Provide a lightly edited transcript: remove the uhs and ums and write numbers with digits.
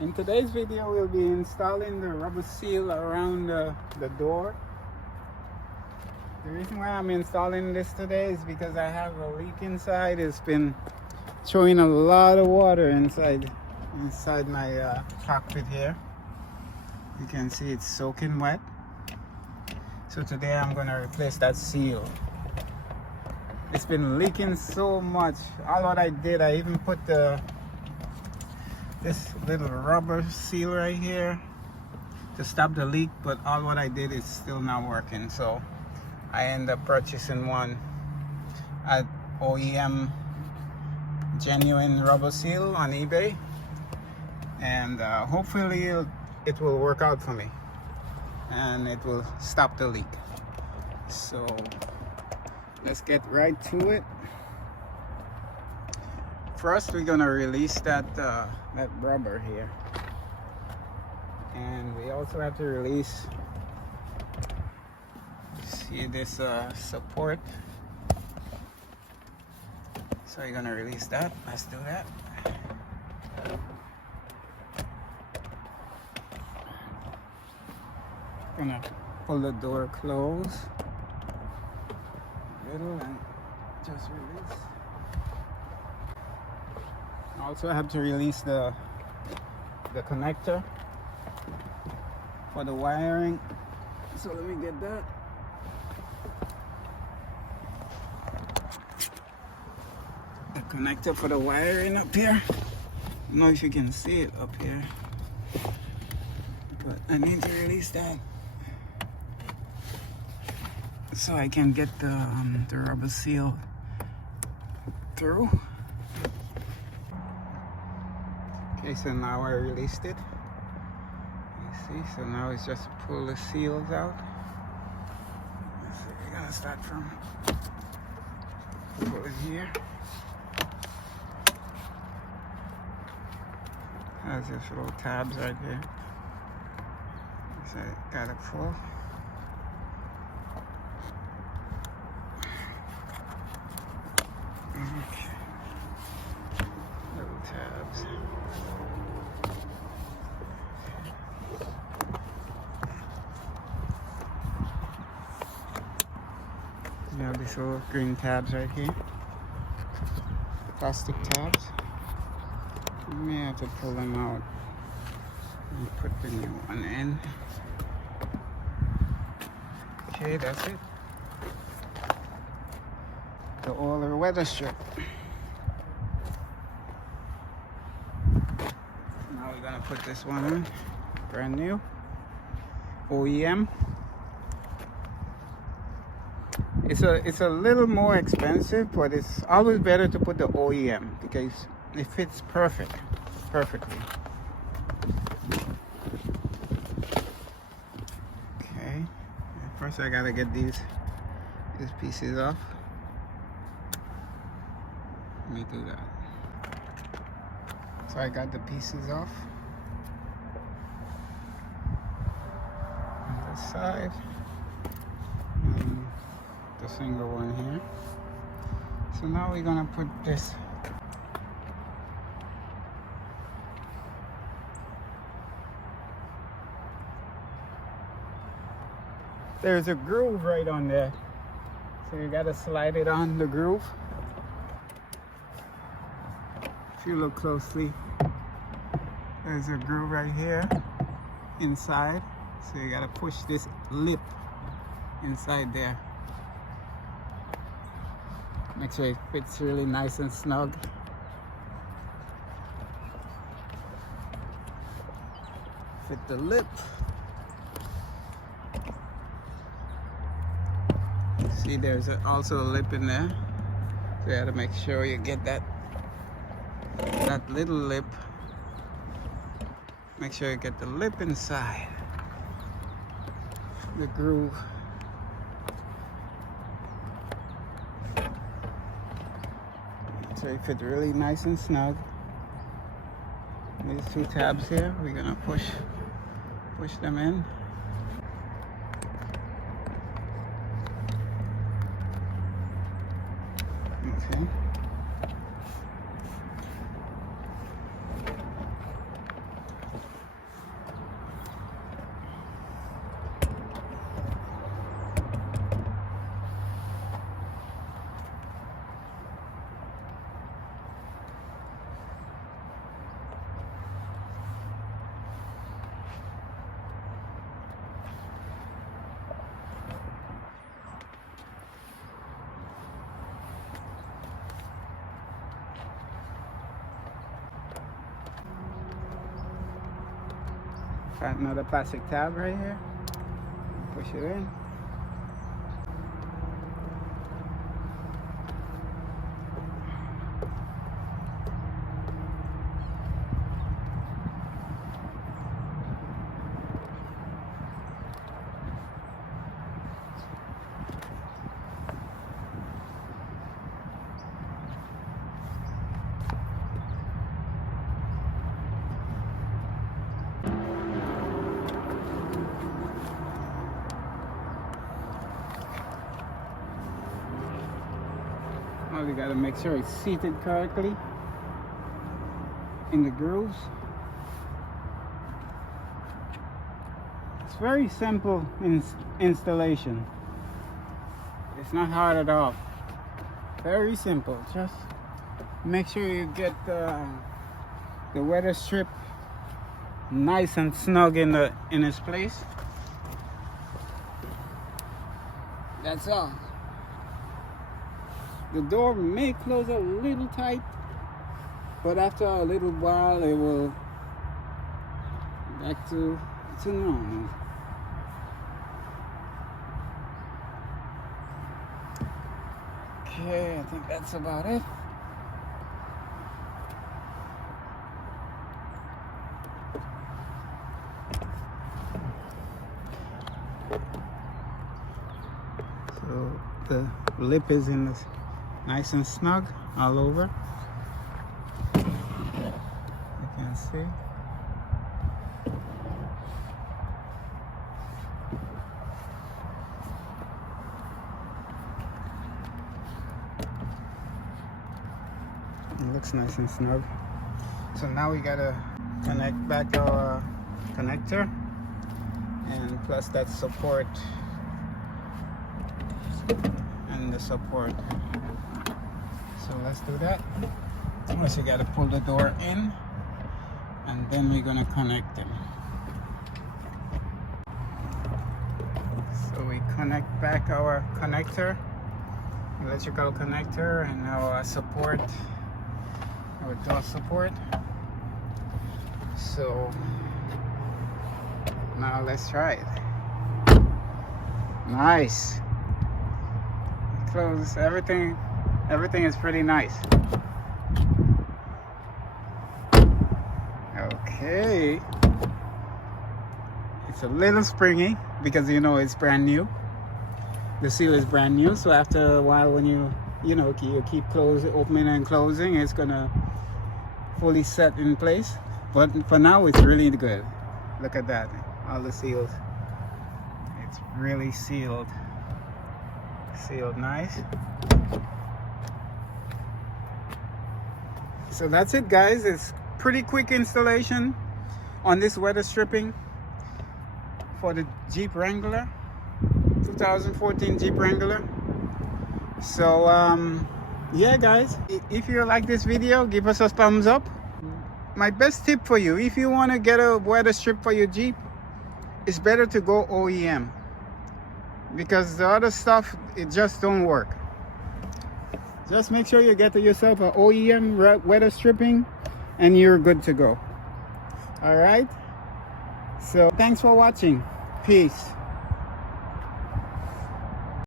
In today's video, we'll be installing the rubber seal around the door. The reason why I'm installing this today is because I have a leak inside. It's been throwing a lot of water inside my cockpit here. You can see it's soaking wet. So today I'm going to replace that seal. It's been leaking so much. All what I did, I even put this little rubber seal right here to stop the leak, but all what I did is still not working. So I end up purchasing one at OEM genuine rubber seal on eBay, and hopefully it will work out for me and it will stop the leak. So let's get right to it. First, we're gonna release that rubber here, and we also have to release, see this support. So you're gonna release that. Let's do that. Gonna pull the door closed a little and just release. Also have to release the connector for the wiring. So let me get that. The connector for the wiring up here. I don't know if you can see it up here, but I need to release that so I can get the rubber seal through. Okay, so now I released it. You see, so now it's just to pull the seals out. So we're gonna start from pulling here. There's just little tabs right there. So I got it full. Okay. Little tabs. You have these little green tabs right here. Plastic tabs. You may have to pull them out and put the new one in. Okay, that's it. The oil or Weatherstrip. Now we're gonna put this one on, brand new, OEM. It's a little more expensive, but it's always better to put the OEM because it fits perfectly. Okay, first I gotta get these pieces off. Let me do that. So I got the pieces off on this side, and the single one here. So now we're gonna put this. There's a groove right on there, so you gotta slide it on the groove. If you look closely, there's a groove right here inside, so you gotta push this lip inside there. Make sure it fits really nice and snug. Fit the lip. See, there's also a lip in there, so you gotta make sure you get that little lip. Make sure you get the lip inside the groove. So it fit really nice and snug. These two tabs here, we're gonna push them in. Okay. Got another plastic tab right here. Push it in. Oh, you gotta make sure it's seated correctly in the grooves. It's very simple installation. It's not hard at all. Very simple. Just make sure you get the Weatherstrip nice and snug in its place. That's all. The door may close a little tight, but after a little while it will back to normal. Okay, I think that's about it. So the lip is in this nice and snug all over. You can see. It looks nice and snug. So now we gotta connect back our connector and plus that support and the support. So let's do that. First you gotta pull the door in and then we're gonna connect them. So we connect back our connector, electrical connector, and our support, our door support. So now let's try it. Nice. Close everything. Everything is pretty nice. Okay. It's a little springy because you know it's brand new. The seal is brand new, so after a while when you keep opening and closing, it's gonna fully set in place. But for now it's really good. Look at that. All the seals. It's really sealed. Sealed nice. So that's it, guys. It's pretty quick installation on this weather stripping for the Jeep Wrangler, 2014 Jeep Wrangler. So yeah, guys, if you like this video, give us a thumbs up. My best tip for you, if you want to get a weather strip for your Jeep, it's better to go OEM because the other stuff, it just don't work. Just make sure you get yourself an OEM weather stripping and you're good to go. All right. So thanks for watching. Peace.